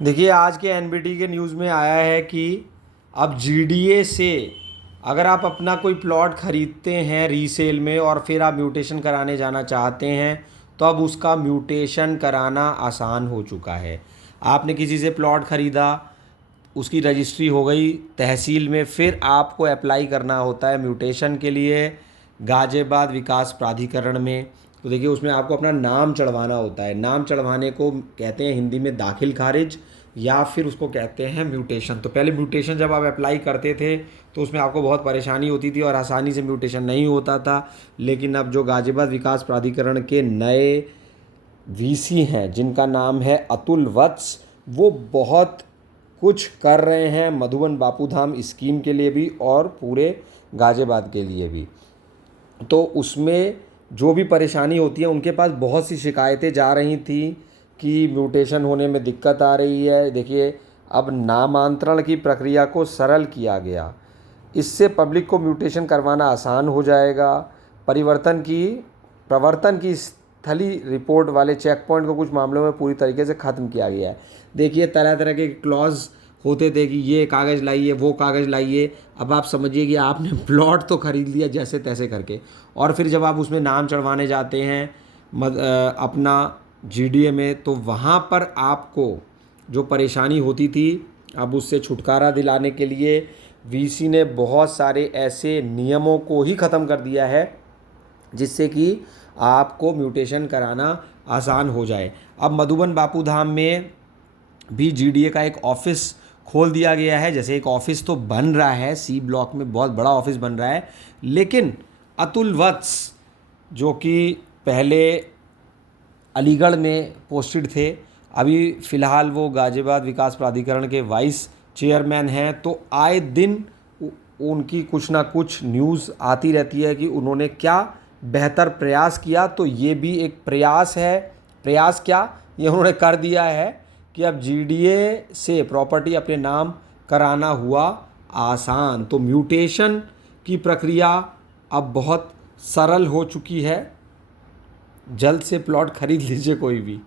देखिए, आज के एनबीटी के न्यूज़ में आया है कि अब जीडीए से अगर आप अपना कोई प्लॉट ख़रीदते हैं रीसेल में और फिर आप म्यूटेशन कराने जाना चाहते हैं तो अब उसका म्यूटेशन कराना आसान हो चुका है। आपने किसी से प्लॉट ख़रीदा, उसकी रजिस्ट्री हो गई तहसील में, फिर आपको अप्लाई करना होता है म्यूटेशन के लिए गाज़ियाबाद विकास प्राधिकरण में। तो देखिए, उसमें आपको अपना नाम चढ़वाना होता है। नाम चढ़वाने को कहते हैं हिंदी में दाखिल खारिज, या फिर उसको कहते हैं म्यूटेशन। तो पहले म्यूटेशन जब आप अप्लाई करते थे तो उसमें आपको बहुत परेशानी होती थी और आसानी से म्यूटेशन नहीं होता था। लेकिन अब जो गाज़ियाबाद विकास प्राधिकरण के नए वीसी हैं जिनका नाम है अतुल वत्स, वो बहुत कुछ कर रहे हैं मधुबन बापूधाम स्कीम के लिए भी और पूरे गाज़ियाबाद के लिए भी। तो उसमें जो भी परेशानी होती है, उनके पास बहुत सी शिकायतें जा रही थी कि म्यूटेशन होने में दिक्कत आ रही है। देखिए, अब नामांतरण की प्रक्रिया को सरल किया गया, इससे पब्लिक को म्यूटेशन करवाना आसान हो जाएगा। प्रवर्तन की स्थली रिपोर्ट वाले चेक पॉइंट को कुछ मामलों में पूरी तरीके से ख़त्म किया गया है। देखिए, तरह तरह के क्लॉज होते थे कि ये कागज़ लाइए, वो कागज़ लाइए। अब आप समझिए कि आपने प्लॉट तो ख़रीद लिया जैसे तैसे करके, और फिर जब आप उसमें नाम चढ़वाने जाते हैं अपना जीडीए में, तो वहाँ पर आपको जो परेशानी होती थी, अब उससे छुटकारा दिलाने के लिए वीसी ने बहुत सारे ऐसे नियमों को ही ख़त्म कर दिया है जिससे कि आपको म्यूटेशन कराना आसान हो जाए। अब मधुबन बापूधाम में भी जीडीए का एक ऑफ़िस खोल दिया गया है। जैसे एक ऑफ़िस तो बन रहा है, सी ब्लॉक में बहुत बड़ा ऑफ़िस बन रहा है, लेकिन अतुल वत्स जो कि पहले अलीगढ़ में पोस्टेड थे, अभी फ़िलहाल वो गाज़ियाबाद विकास प्राधिकरण के वाइस चेयरमैन हैं। तो आए दिन उनकी कुछ ना कुछ न्यूज़ आती रहती है कि उन्होंने क्या बेहतर प्रयास किया। तो ये भी एक प्रयास है। प्रयास क्या, ये उन्होंने कर दिया है कि अब जीडीए से प्रॉपर्टी अपने नाम कराना हुआ आसान। तो म्यूटेशन की प्रक्रिया अब बहुत सरल हो चुकी है। जल्द से प्लॉट खरीद लीजिए कोई भी।